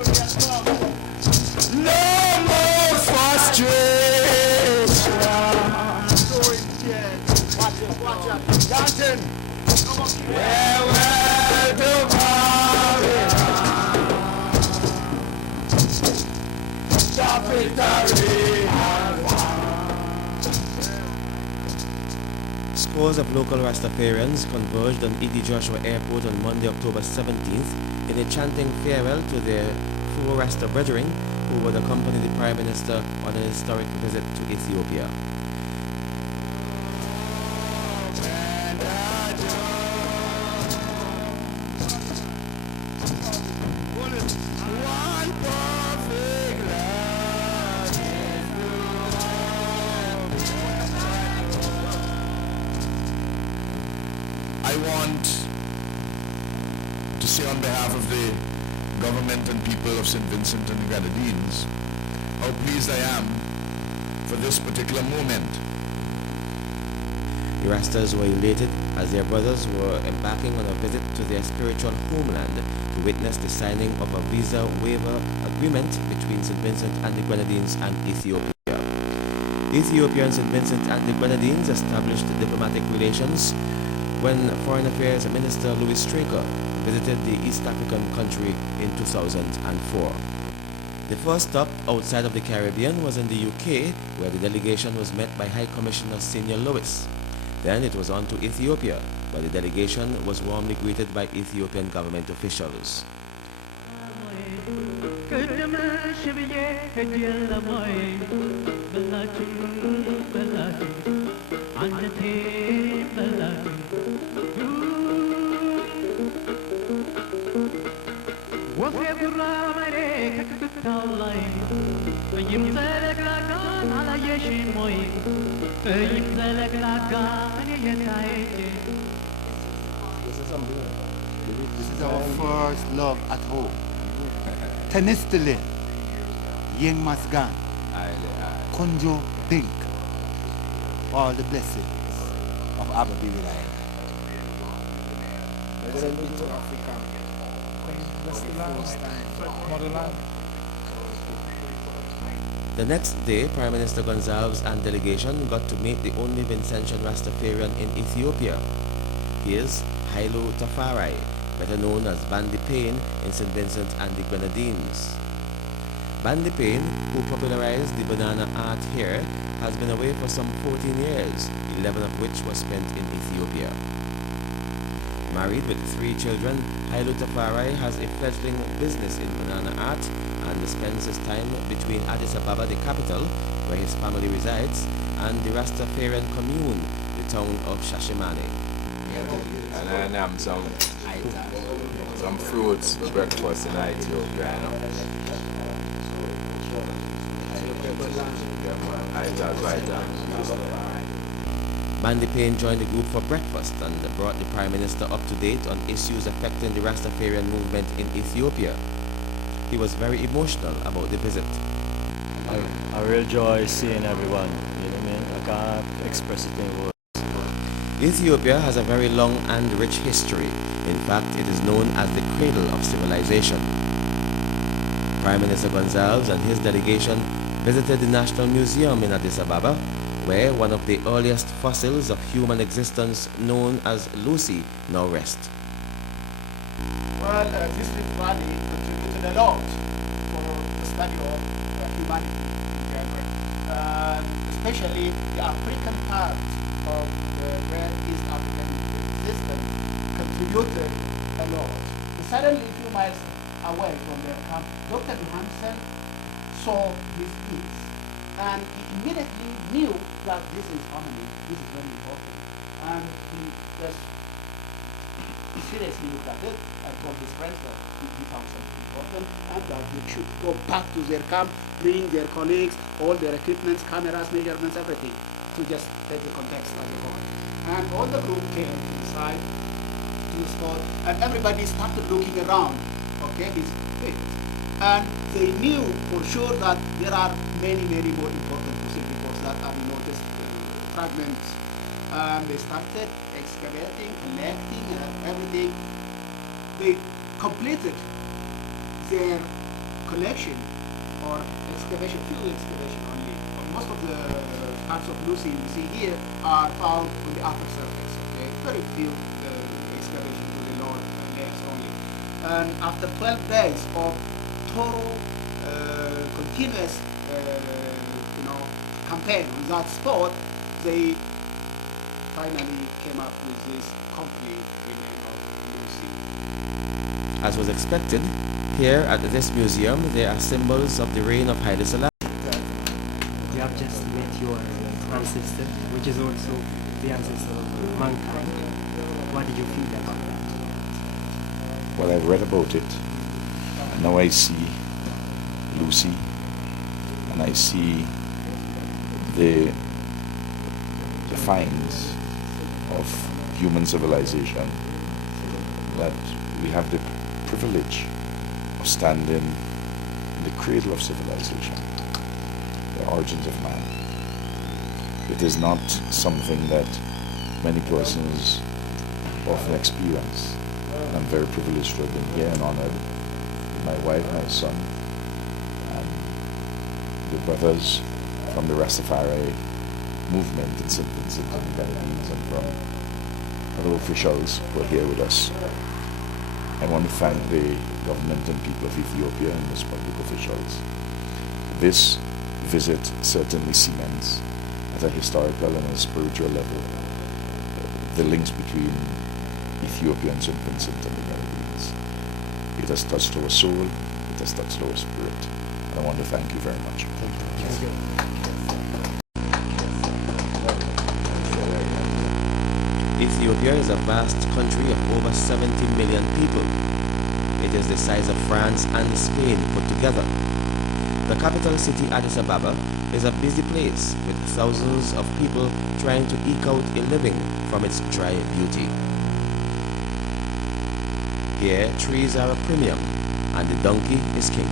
No more frustration. Watch out. Johnson. Farewell to Scores of local Rastafarians converged on E.D. Joshua Airport on Monday, October 17th in a chanting farewell to their four Rasta brethren who would accompany the Prime Minister on an historic visit to Ethiopia. I want to say on behalf of the government and people of St. Vincent and the Grenadines how pleased I am for this particular moment. The Rastas were elated as their brothers were embarking on a visit to their spiritual homeland to witness the signing of a visa waiver agreement between St. Vincent and the Grenadines and Ethiopia. Ethiopia and St. Vincent and the Grenadines established diplomatic relations when Foreign Affairs Minister Louis Straker visited the East African country in 2004. The first stop outside of the Caribbean was in the UK, where the delegation was met by High Commissioner Senior Lewis. Then it was on to Ethiopia, where the delegation was warmly greeted by Ethiopian government officials. This is our first love at home. Tenistele, Yeng Masgan, Konjo Dink, all the blessings of Ababi Wilaya. The next day, Prime Minister Gonsalves and delegation got to meet the only Vincentian Rastafarian in Ethiopia. He is Haile Tafari, better known as Bandi Payne in St. Vincent and the Grenadines. Bandi Payne, who popularized the banana art here, has been away for some 14 years, 11 of which were spent in Ethiopia. Married with 3 children, Haile Tafari has a fledgling business in banana art and spends his time between Addis Ababa, the capital, where his family resides, and the Rastafarian commune, the town of Shashimane. And I am some fruits for breakfast in Ethiopia. Bandi Payne joined the group for breakfast and brought the Prime Minister up to date on issues affecting the Rastafarian movement in Ethiopia. He was very emotional about the visit. I real joy seeing everyone, you know what I mean? I can't express it in words. Ethiopia has a very long and rich history. In fact, it is known as the cradle of civilization. Prime Minister Gonsalves and his delegation visited the National Museum in Addis Ababa, where one of the earliest fossils of human existence, known as Lucy, now rests. Well, this Rift Valley contributed a lot for the study of humanity in general, especially the African part of the Great East African system contributed a lot. Suddenly, a few miles away from their camp, Dr. Johansen saw this piece, and he immediately knew that this is harmony, this is very important, and he just seriously looked at it and told his friends that he found something important and that they should go back to their camp, bring their colleagues, all their equipments, cameras, measurements, everything, to just take the context of the moment. And all the group came inside to the spot, and everybody started looking around, okay, these things. And they knew for sure that there are many, many more important receptacles that are noticed fragments. And they started excavating, collecting, and everything. They completed their collection or excavation, few excavation only. Most of the parts of Lucy we see here are found on the upper surface. Okay? Very few excavation to the lower layers only. And after 12 days of total, continuous, campaign on that spot, they finally came up with this complete remain of Lucy. As was expected, here at this museum there are symbols of the reign of Haile Selassie. You have just met your ancestor, which is also the ancestor of mankind. What did you feel about that? Well, I've read about it, and now I see Lucy, and I see the finds of human civilization, that we have the privilege of standing in the cradle of civilization, the origins of man. It is not something that many persons often experience. And I'm very privileged to have been here and honored with my wife, my son, and the brothers from the Rastafari movement in St. Vincent and the Grenadines, and from other officials who are here with us. I want to thank the government and people of Ethiopia and its public officials. This visit certainly cements at a historical and a spiritual level the links between Ethiopia and St. Vincent and the Grenadines. It has touched our soul, it has touched our spirit. And I want to thank you very much. Thank you. Ethiopia is a vast country of over 70 million people. It is the size of France and Spain put together. The capital city, Addis Ababa, is a busy place with thousands of people trying to eke out a living from its dry beauty. Here, trees are a premium, and the donkey is king.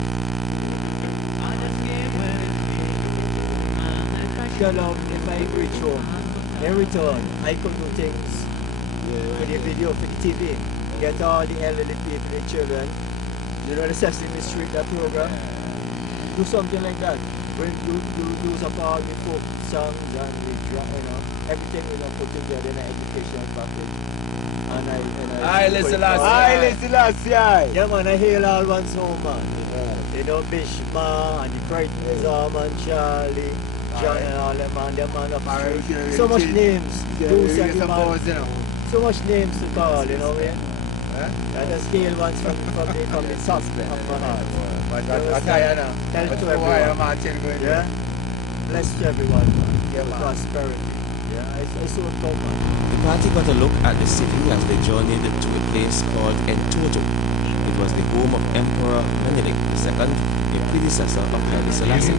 Shut up if I reach home. In return, I could do things with the video for the TV. Get all the elderly people, the children, the Sesame Street, that program. Do something like that. When you do some all the folk songs and the everything put together in an educational package. And I listen last year. Yeah man, I hear all once home man. Bishma and the Crichtons, and Charlie, John and all them man up the street. So much names. So much names to call, I just hear once from the top of my heart. Tell to everyone. Yeah? Bless to everyone, man. Prosperity. Yeah, I so proud, man. The party got a look at the city as they journeyed to a place called Entoto. It was the home of Emperor Menelik II, the predecessor of Haile Selassie.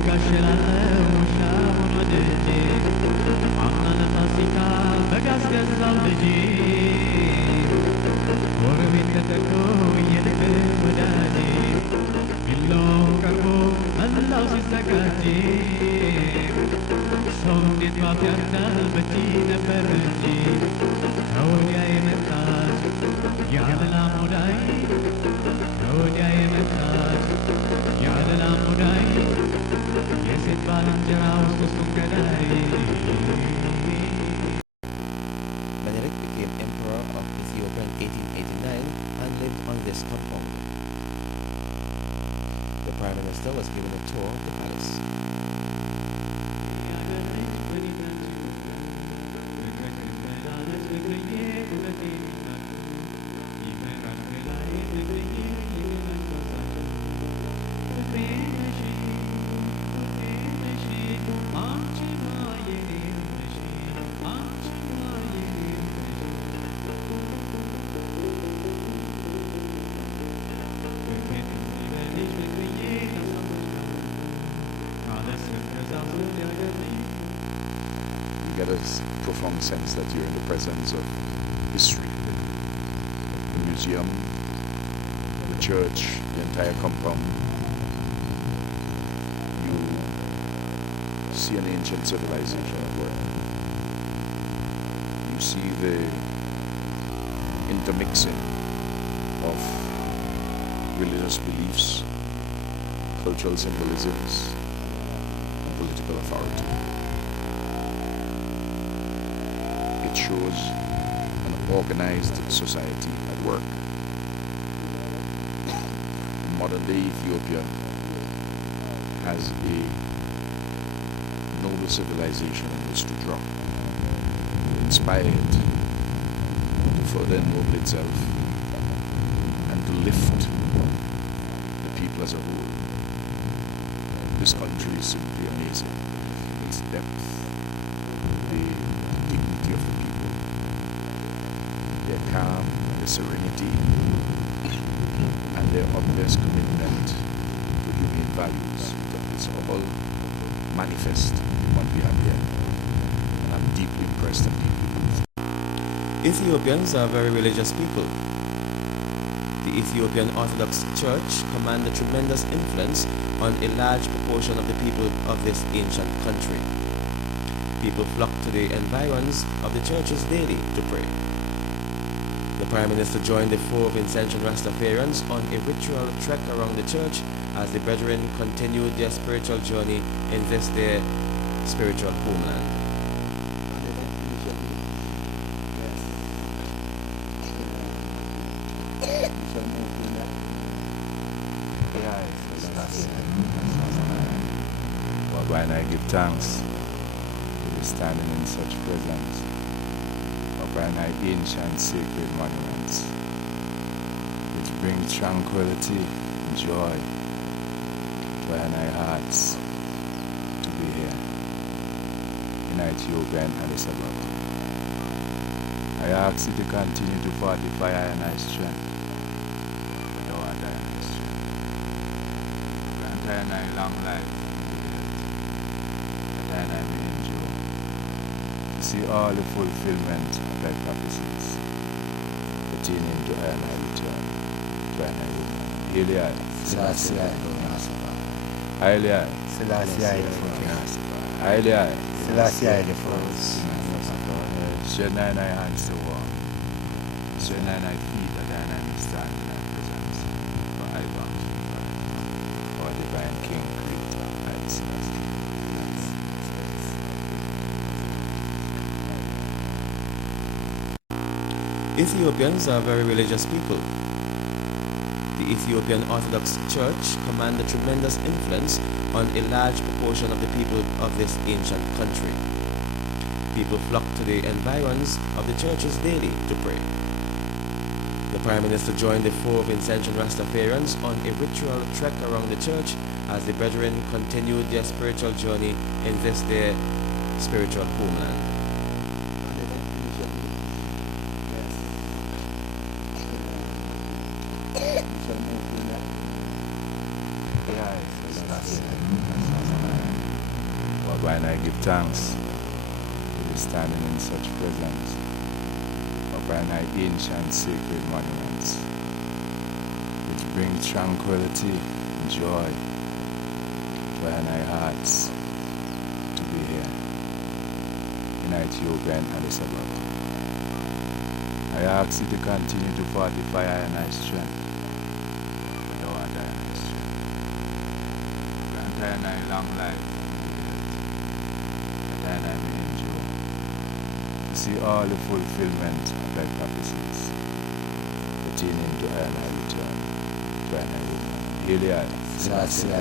Menelik became emperor of Ethiopia in 1889 and lived on this compound. The Prime Minister was given a tour of the palace. You get a profound sense that you're in the presence of history. The museum, the church, the entire compound. You see an ancient civilization at work. You see the intermixing of religious beliefs, cultural symbolisms, and political authority. It shows an organized society at work. Modern-day Ethiopia has a noble civilization in which to draw, inspire it to further ennoble itself and to lift the people as a whole. This country is simply amazing. Its depth, the dignity of the people, their calm, their serenity, and their obvious commitment to humane values. It's all manifest in what we have here. And I'm deeply impressed and deeply moved. Ethiopians are very religious people. The Ethiopian Orthodox Church command a tremendous influence on a large proportion of the people of this ancient country. People flock to the environs of the churches daily to pray. The Prime Minister joined the 4 Vincentian Rastafarians on a ritual trek around the church as the brethren continued their spiritual journey in this their spiritual homeland. When I give thanks to be standing in such presence, when I ancient sacred monuments, which bring tranquility and joy to our hearts to be here in Ethiopia and Addis Ababa. I ask you to continue to fortify our strength with our dire strength. Grant our long life and I may endure to see all the fulfillment of thy prophecies pertaining to our return to our woman. Eliai, Selassie, Eliai, Selassie, Eliai, Selassie, the first. Shed nine hands to war. Shed nine feet that I stand in thy presence. For I want you, our divine King, Creator, and Selassie. Ethiopians are very religious people. The Ethiopian Orthodox Church command a tremendous influence on a large proportion of the people of this ancient country. People flock to the environs of the churches daily to pray. The Prime Minister joined the 4 Vincentian Rastafarians on a ritual trek around the church as the brethren continued their spiritual journey in this their spiritual homeland. When I give thanks to be standing in such presence, when I ancient sacred monuments, which bring tranquility and joy to our hearts to be here in Ethiopia and Addis Ababa. I ask you to continue to fortify our strength with our dire strength. Grant our long life and I may endure to see all the fulfillment of thy prophecies pertaining to our return to our woman. Eliai, Selassie,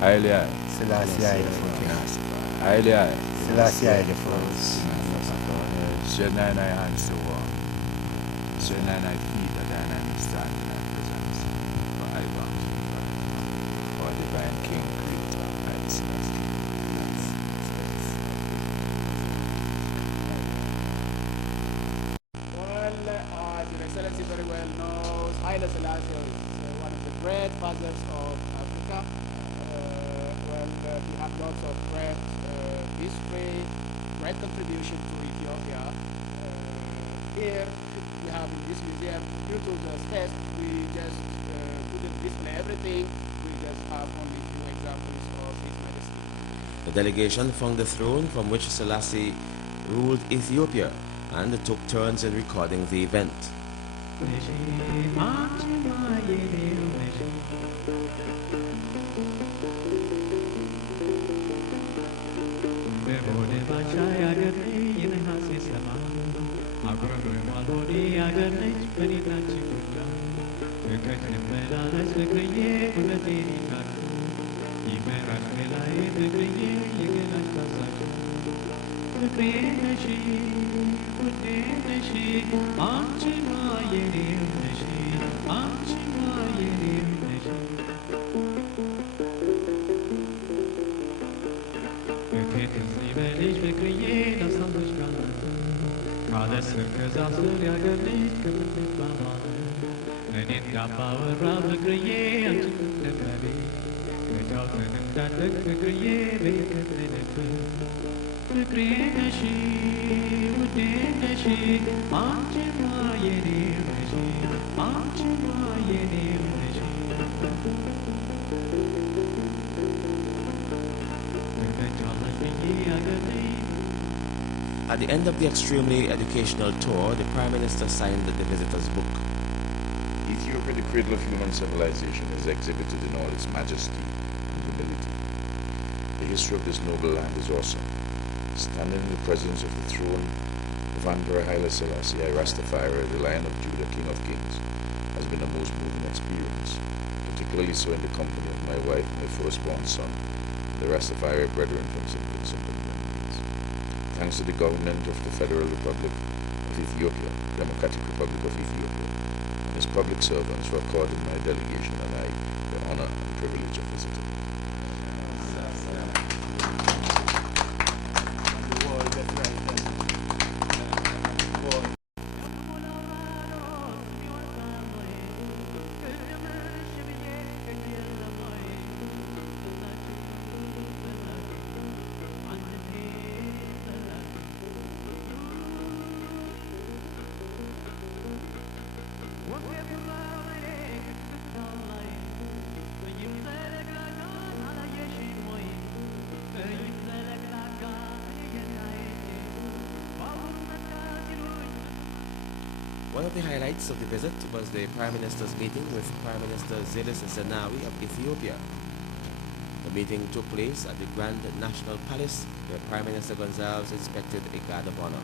Eliai, Selassie, Eliai, Selassie, the first. Shed nine hands to war. Shed nine feet that I may stand in thy presence. For I want you, our divine King, Creator, and Selassie. Haile Selassie is one of the great fathers of Africa. He had lots of great history, great contribution to Ethiopia. Here we have in this museum, due to the space, we just couldn't display everything. We just have only few examples of His Majesty. The delegation found the throne from which Selassie ruled Ethiopia and took turns in recording the event. At the end of the extremely educational tour, the Prime Minister signed the visitor's book. Ethiopia, the cradle of human civilization, is exhibited in all its majesty and humility. The history of this noble land is awesome. Standing in the presence of the throne of Emperor Haile Selassie I Rastafari, the Lion of Judah, King of Kings, has been a most moving experience, particularly so in the company of my wife, my firstborn son, and the Rastafari brethren from St. Vincent and Grenadines. Thanks to the government of the Federal Republic of Ethiopia, Democratic Republic of Ethiopia, and its public servants for according my delegation and I the honor and privilege of visiting. One of the highlights of the visit was the Prime Minister's meeting with Prime Minister Zilis Zenawi of Ethiopia. The meeting took place at the Grand National Palace, where Prime Minister Gonsalves inspected a guard of honor.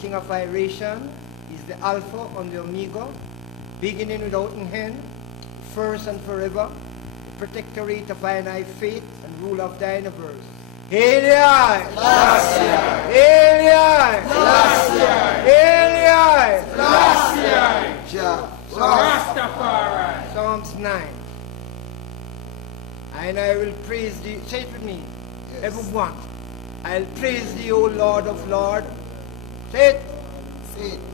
King of Repatriation is the Alpha and the Omega, beginning without end, first and forever, the protectorate of thy faith and rule of thy universe. Hail Yai! Hail Yai! Hail Yai! Rastafari! Psalms 9. And I will praise thee, say it with me, everyone. I'll praise thee, O Lord of Lords. Say it.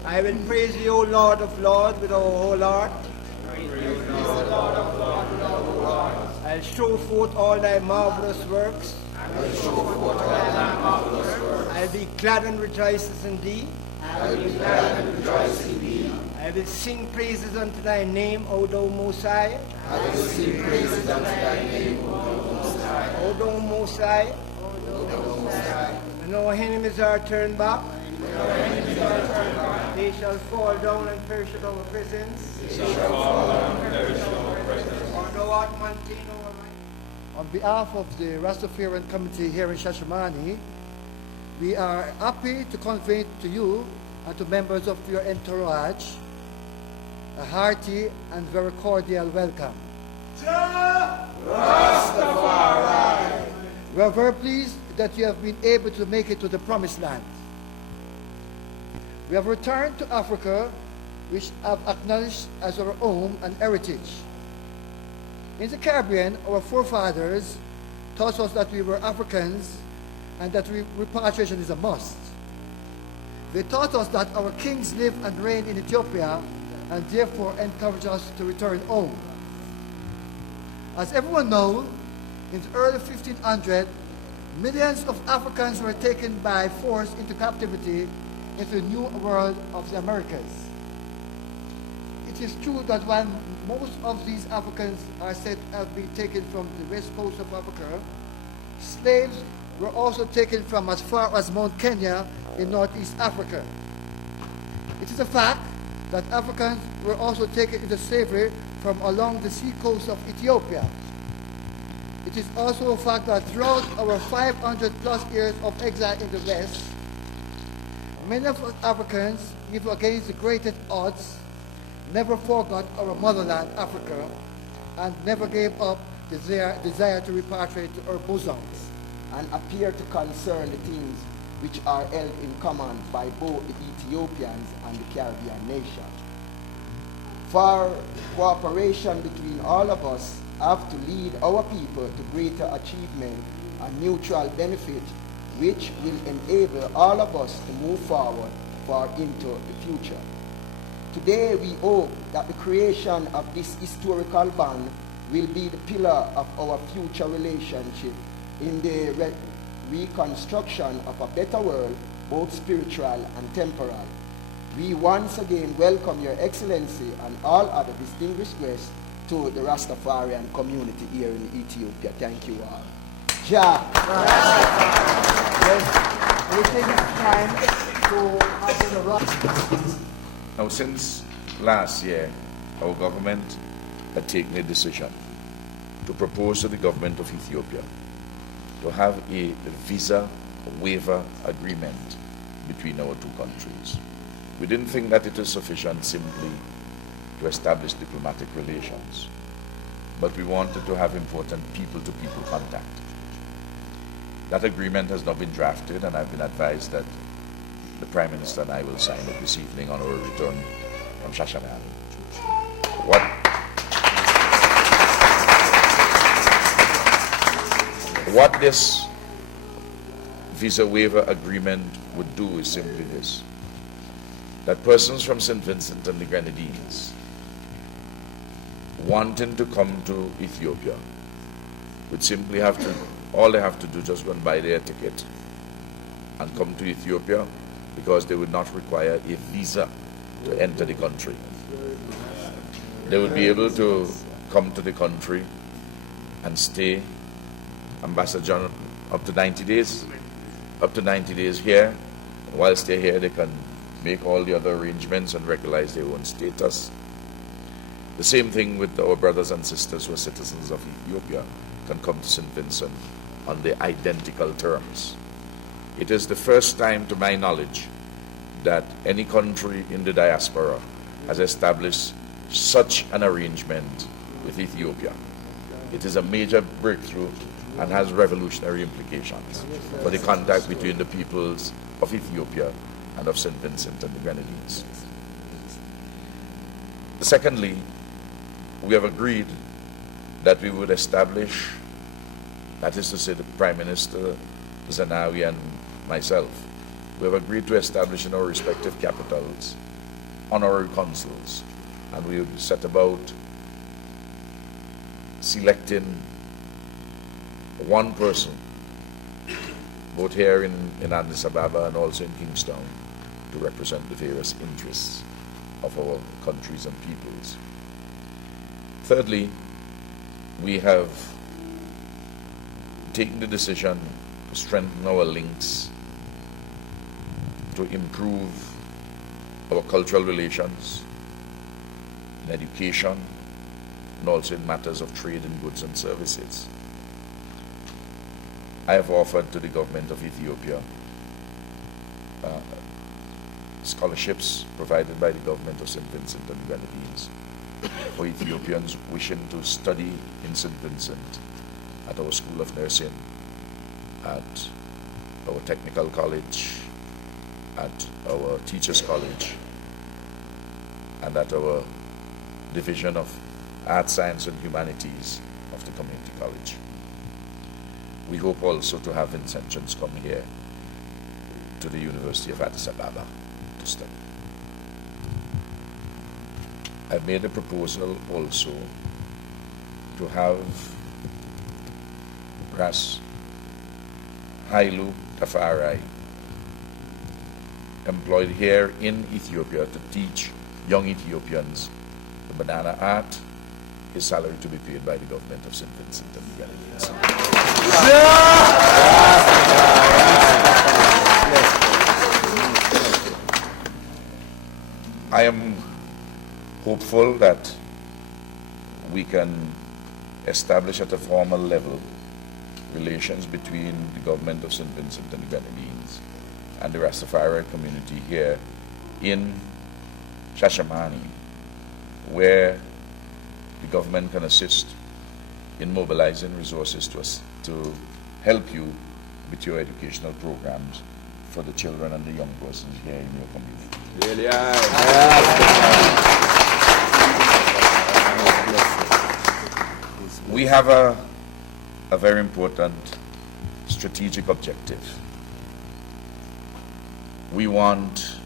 I will praise you, O Lord of Lords, with our whole heart. I'll show forth all thy marvelous works. I'll be glad and rejoice in thee. I will sing praises unto thy name, O thou Most High. O thou Most High. And our enemies are turned back. They shall fall down and perish at our presence. For thou art maintained over my... On behalf of the Rastafarian community here in Shashamane, we are happy to convey to you and to members of your entourage a hearty and very cordial welcome. Rastafari! We are very pleased that you have been able to make it to the Promised Land. We have returned to Africa, which have acknowledged as our home and heritage. In the Caribbean, our forefathers taught us that we were Africans and that repatriation is a must. They taught us that our kings live and reign in Ethiopia and therefore encouraged us to return home. As everyone knows, in the early 1500s, millions of Africans were taken by force into captivity into the new world of the Americas. It is true that while most of these Africans are said to have been taken from the west coast of Africa, slaves were also taken from as far as Mount Kenya in Northeast Africa. It is a fact that Africans were also taken into slavery from along the sea coast of Ethiopia. It is also a fact that throughout our 500 plus years of exile in the West, many of us Africans, even against the greatest odds, never forgot our motherland, Africa, and never gave up the desire to repatriate to our bosoms. And appear to concern the things which are held in common by both the Ethiopians and the Caribbean nation. For cooperation between all of us have to lead our people to greater achievement and mutual benefit, which will enable all of us to move forward far into the future. Today we hope that the creation of this historical bond will be the pillar of our future relationship in the reconstruction of a better world, both spiritual and temporal. We once again welcome Your Excellency and all other distinguished guests to the Rastafarian community here in Ethiopia. Thank you all. Ja. Yes, we take this time to have the Now, since last year, our government had taken a decision to propose to the government of Ethiopia to have a visa waiver agreement between our two countries. We didn't think that it is sufficient simply to establish diplomatic relations, but we wanted to have important people-to-people contact. That agreement has now been drafted, and I've been advised that the Prime Minister and I will sign it this evening on our return from Shashamane. What this visa waiver agreement would do is simply this: that persons from St. Vincent and the Grenadines wanting to come to Ethiopia would simply have to, all they have to do, just go and buy their ticket and come to Ethiopia, because they would not require a visa to enter the country. They would be able to come to the country and stay, Ambassador John, up to 90 days. Up to 90 days here. Whilst they're here, they can make all the other arrangements and regularize their own status. The same thing with our brothers and sisters who are citizens of Ethiopia, can come to St. Vincent on the identical terms. It is the first time, to my knowledge, that any country in the diaspora has established such an arrangement with Ethiopia. It is a major breakthrough and has revolutionary implications for the contact between the peoples of Ethiopia and of St. Vincent and the Grenadines. Secondly, we have agreed that we would establish, that is to say the Prime Minister, Zenawi, and myself, We have agreed to establish in our respective capitals honorary consuls, and we will set about selecting one person, both here in Addis Ababa and also in Kingstown, to represent the various interests of our countries and peoples. Thirdly, we have taken the decision to strengthen our links, to improve our cultural relations, in education, and also in matters of trade in goods and services. I have offered to the government of Ethiopia scholarships provided by the government of St. Vincent and the Grenadines for Ethiopians wishing to study in St. Vincent at our School of Nursing, at our Technical College, at our Teachers College, and at our Division of Arts, Science and Humanities of the Community College. We hope also to have Vincentians come here to the University of Addis Ababa to study. I've made a proposal also to have Ras Hailu Tafari employed here in Ethiopia to teach young Ethiopians the banana art, his salary to be paid by the government of St. Vincent and the Grenadines. I am hopeful that we can establish at a formal level relations between the government of St. Vincent and the Grenadines and the Rastafari community here in Shashamani, where the government can assist in mobilizing resources to help you with your educational programs for the children and the young persons here in your community. We have a very important strategic objective. We want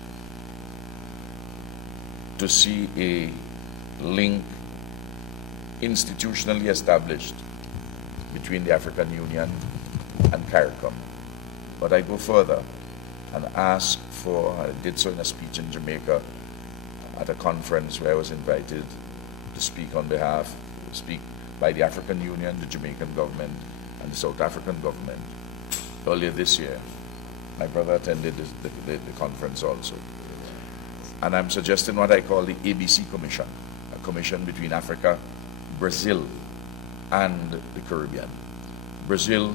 to see a link institutionally established between the African Union and CARICOM. But I go further and ask for, I did so in a speech in Jamaica at a conference where I was invited to speak by the African Union, the Jamaican government, and the South African government earlier this year. My brother attended the conference also. And I'm suggesting what I call the ABC Commission, a commission between Africa, Brazil, and the Caribbean. Brazil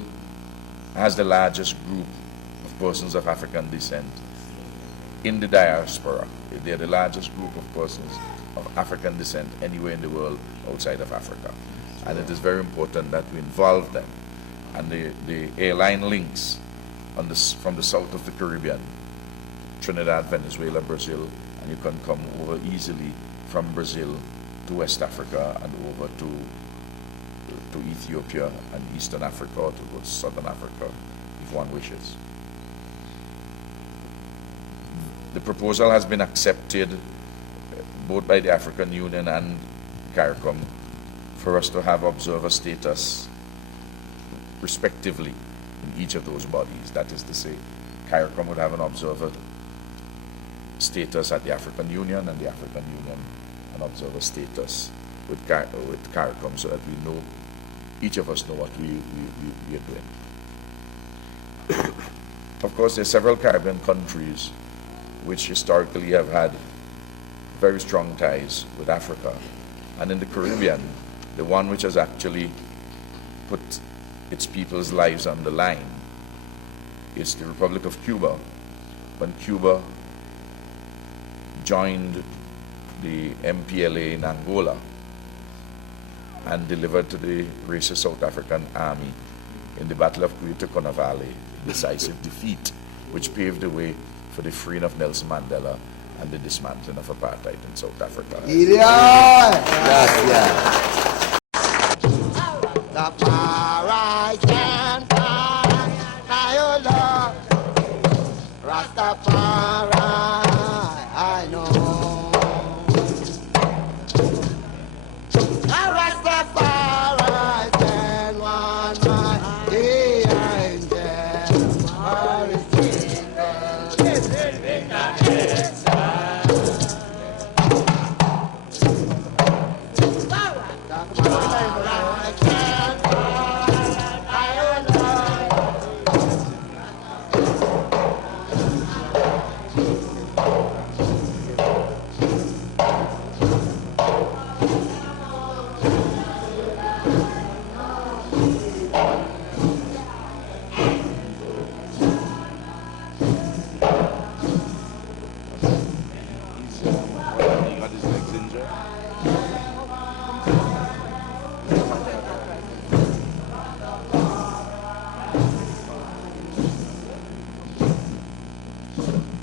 has the largest group of persons of African descent in the diaspora. They're the largest group of persons of African descent anywhere in the world outside of Africa. And it is very important that we involve them. And the airline links from the south of the Caribbean, Trinidad, Venezuela, Brazil, and you can come over easily from Brazil to West Africa and over to Ethiopia and Eastern Africa, or to go to Southern Africa if one wishes. The proposal has been accepted both by the African Union and CARICOM for us to have observer status respectively in each of those bodies. That is to say, CARICOM would have an observer status at the African Union, and the African Union an observer status with CARICOM, so that we know, each of us know what we are doing. Of course, there are several Caribbean countries which historically have had very strong ties with Africa. And in the Caribbean, the one which has actually put its people's lives on the line is the Republic of Cuba. When Cuba joined the MPLA in Angola and delivered to the racist South African army in the Battle of Greater Conavale, decisive defeat, which paved the way for the freeing of Nelson Mandela and the dismantling of apartheid in South Africa. Thank you.